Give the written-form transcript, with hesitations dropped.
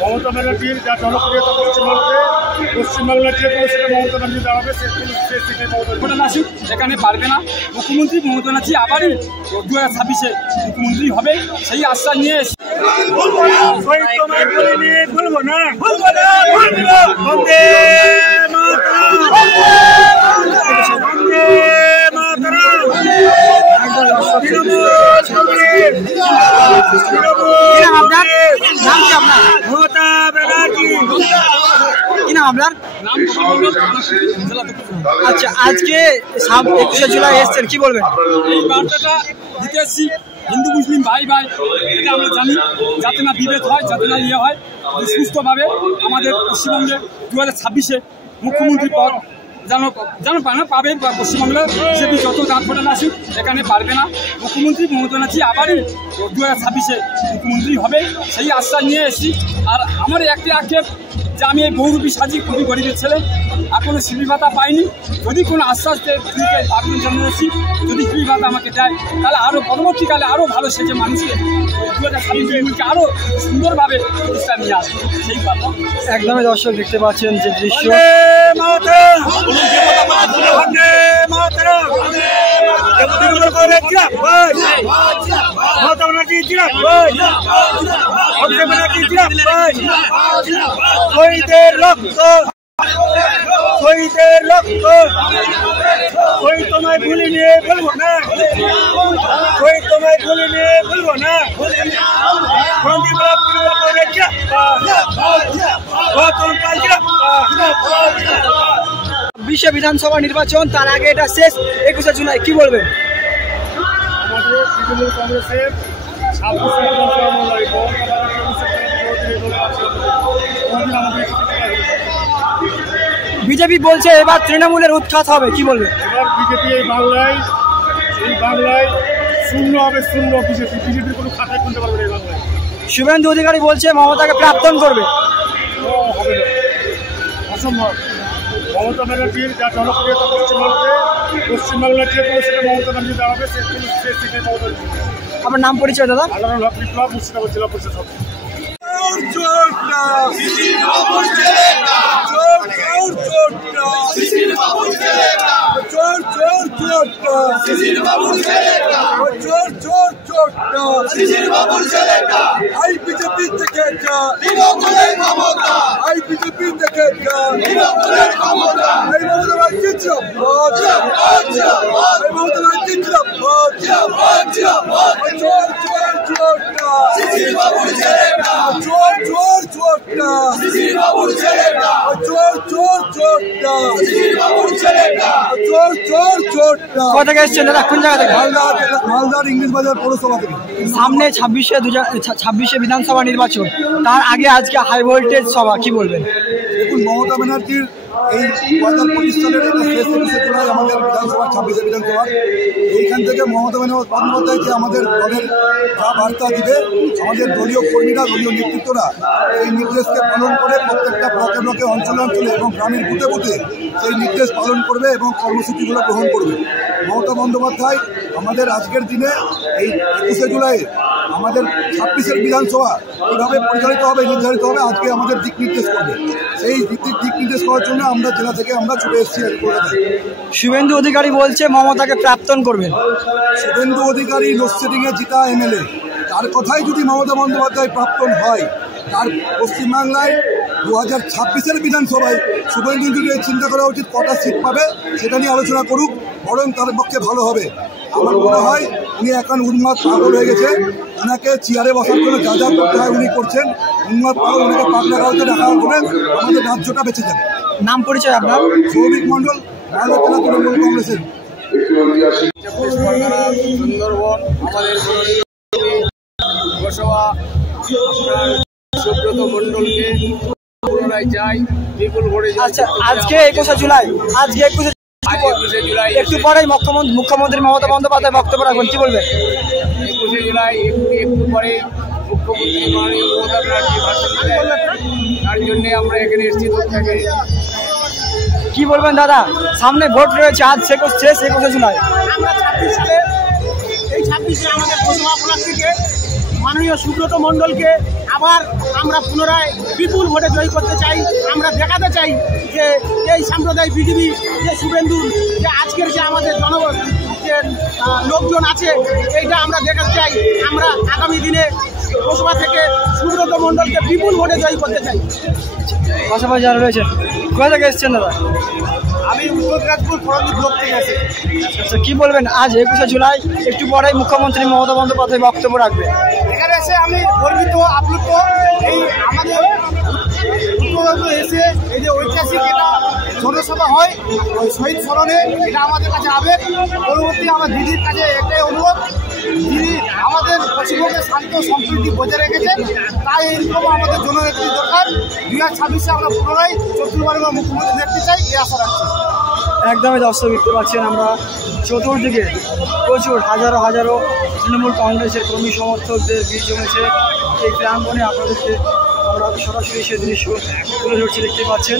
মমতা ব্যানার্জির যা জনপ্রিয়তা পশ্চিমবাংলার যে কোনো সেটা মমতা ব্যানার্জি দাঁড়াবে আসুক, সেখানে পারবে না। মুখ্যমন্ত্রী মমতা ব্যানার্জি আবারই 2026-এ মুখ্যমন্ত্রী হবে সেই আশ্বাস নিয়ে আচ্ছা, আজকে 21শে জুলাই এসছেন, কি বলবেন? এই বার্তাটা দিতে এসছি হিন্দু মুসলিম ভাই ভাই, এটা আমরা জানি, যাতে না বিভেদ হয়, যাতে না ইয়ে হয়, সুস্থভাবে আমাদের পশ্চিমবঙ্গে 2026-এ মুখ্যমন্ত্রী পদ যেন পাবে। পশ্চিমবাংলার বিজেপি যত দাঁত ফোটানো আসুক, এখানে পারবে না। মুখ্যমন্ত্রী মমতা ব্যানার্জি আবারই 2026-এ মুখ্যমন্ত্রী হবে সেই আশ্বাস নিয়ে এসেছি। আর আমার একটি আক্ষেপ যে আমি এই বহুরূপী সাজি খুবই গরিবের ছেলে, এখনো শিবির ভাতা পাইনি। যদি কোনো আশ্বাস দেয় আবেদন জানিয়েছি, যদি শিবির ভাতা আমাকে দেয় তাহলে আরও পরবর্তীকালে আরও ভালো সেজে মানুষকে 2026-কে আরও সুন্দরভাবে প্রতিষ্ঠা নিয়ে আসবে সেই কথা। একদমই দর্শক দেখতে পাচ্ছেন যে দৃশ্য, শহীদের রক্ত, শহীদের রক্ত, শহীদ তোমায় ভুলে নিয়ে বলবো না, শহীদ তোমায় ভুলে নিয়ে বলবো না। 20শে বিধানসভা নির্বাচন, তার আগে এটা শেষ 21শে জুলাই, কি বলবেন? আমাদের তৃণমূল কংগ্রেসের বিজেপি বলছে এবার তৃণমূলের উৎখাত হবে, কি বলবে? এবার বিজেপি এই বাংলায় শূন্য হবে, শূন্য। বিজেপির কোনো খাতায় খুলতে পারবে না এই বাংলায়। শুভেন্দু অধিকারী বলছে মমতাকে প্রাক্তন করবে। হবে না, অসম্ভব। মমতা ব্যানার্জির যা জনপ্রিয়তা পশ্চিমবাংলার যে কোনো সেটা মমতা ব্যানার্জি দাঁড়াবে সে সিটে মমতা। আপনার নাম পরিচয় দাদা? আল্লাহর হক বিপ্লব, মুর্শিদাবাদ জেলা পরিষদ সদস্য। বিজেপি থেকে কোথা থেকে এসছেন দাদা? কোন জায়গা থেকে? মালদার ইংলিশ বাজার পৌরসভা থেকে। সামনে 26শে বিধানসভা নির্বাচন, তার আগে আজকে হাই ভোল্টেজ সভা, কি বলবেন? দেখুন, মমতা ব্যানার্জির এই 2025 সালের শেষ 21শে জুলাই আমাদের বিধানসভা, 26শে বিধানসভা, এইখান থেকে মমতা বন্দ্যোপাধ্যায় যে আমাদের দলের যা বার্তা দিবে, আমাদের দলীয় কর্মীরা, দলীয় নেতৃত্বরা সেই নির্দেশকে পালন করে প্রত্যেকটা ব্লকে ব্লকে, অঞ্চলে অঞ্চলে এবং গ্রামের বুথে বুথে সেই নির্দেশ পালন করবে এবং কর্মসূচিগুলো গ্রহণ করবে। মমতা বন্দ্যোপাধ্যায় আমাদের আজকের দিনে এই 21শে জুলাই আমাদের 26শে বিধানসভা কীভাবে পরিচালিত হবে, নির্ধারিত হবে, আজকে আমাদের দিক নির্দেশ করবে। সেই দিক নির্দেশ করার জন্য আমরা জেলা থেকে আমরা ছুটে এসেছি কলকাতায়। শুভেন্দু অধিকারী বলছে মমতাকে প্রাক্তন করবেন। শুভেন্দু অধিকারী লোডশেডিংয়ে জিতা এমএলএ, তার কথাই যদি মমতা বন্দ্যোপাধ্যায় প্রাক্তন হয়, তার পশ্চিমবাংলায় 2026-এর বিধানসভায় শুভেন্দু অধিকারী চিন্তা করা উচিত কটা সিট পাবে, সেটা নিয়ে আলোচনা করুক, বরং তার পক্ষে ভালো হবে। আমার মনে হয় উনি এখন উন্মাদ পাগল হয়ে গেছে, ওনাকে চেয়ারে বসার জন্য যা যা করতে হয় উনি করছেন। উন্মাদ পাগল, ওনাকে পাগলা কাউকে দেখা বলেন, আমাদের রাজ্যটা বেঁচে যাবে। নাম পরিচয় আপনার? সৌভিক মণ্ডল, মালদা জেলা তৃণমূল কংগ্রেসের। সুন্দরবন আমাদের লোকসভা সুব্রত মণ্ডলকে পুনরায় চাই বিপুল ভোটে। আচ্ছা, আজকে 21শে জুলাই, একটু পরেই মুখ্যমন্ত্রী মমতা বন্দ্যোপাধ্যায় বক্তব্য রাখবেন, কি বলবেন? 21শে জুলাই একটু পরে মুখ্যমন্ত্রী মাননীয় মমতা ব্যানার্জি ভাষণ দেবেন, তার জন্য আমরা এখানে এসেছি। কি বলবেন দাদা? সামনে ভোট রয়েছে, আজ শেষ 21শে জুলাই। আমরা 26শে আমাদের লোকসভা থেকে মাননীয় সুব্রত মণ্ডলকে আবার আমরা পুনরায় বিপুল ভোটে জয়ী করতে চাই। আমরা দেখাতে চাই যে এই সাম্প্রদায়িক বিজেপি যে শুভেন্দুর যে আজকের যে আমাদের যে লোকজন আছে এইটা আমরা দেখাতে চাই। আমরা আগামী দিনে লোকসভা থেকে সুব্রত মণ্ডলকে বিপুল ভোটে জয়ী করতে চাই। পাশাপাশি যারা রয়েছেন কোথা থেকে এসছেন দাদা? আমি উত্তর দিনাজপুর ফরন্দি ব্লক থেকে আছি। আচ্ছা, কি বলবেন আজ 21শে জুলাই একটু পরেই মুখ্যমন্ত্রী মমতা বন্দ্যোপাধ্যায় বক্তব্য রাখবে, এখানে এসে আমি গর্বিত আপ্লুত। এই আমাদের উত্তরবঙ্গ এসে এই যে ঐতিহাসিক এটা জনসভা হয় ওই শহীদ স্মরণে, এটা আমাদের কাছে আবেগ। পরবর্তী আমার দিদির কাছে একটাই অনুরোধ, যিনি আমাদের পশ্চিমবঙ্গের শান্ত সম্প্রীতি বজায় রেখেছেন, তাই এইরকম আমাদের জননেত্রী দরকার। 2026-এ আমরা পুনরায় চতুর্থবারের মুখ্যমন্ত্রী দেখতে চাই, এই আশা রাখছি। একদমই দর্শক দেখতে পাচ্ছেন আমরা চতুর্দিকে প্রচুর হাজারো হাজারো তৃণমূল কংগ্রেসের কর্মী সমর্থকদের ভিড় জমেছে এই প্রাঙ্গণে। আপনাদেরকে আমরা সরাসরি সে দৃশ্য তুলে ধরছি, দেখতে পাচ্ছেন।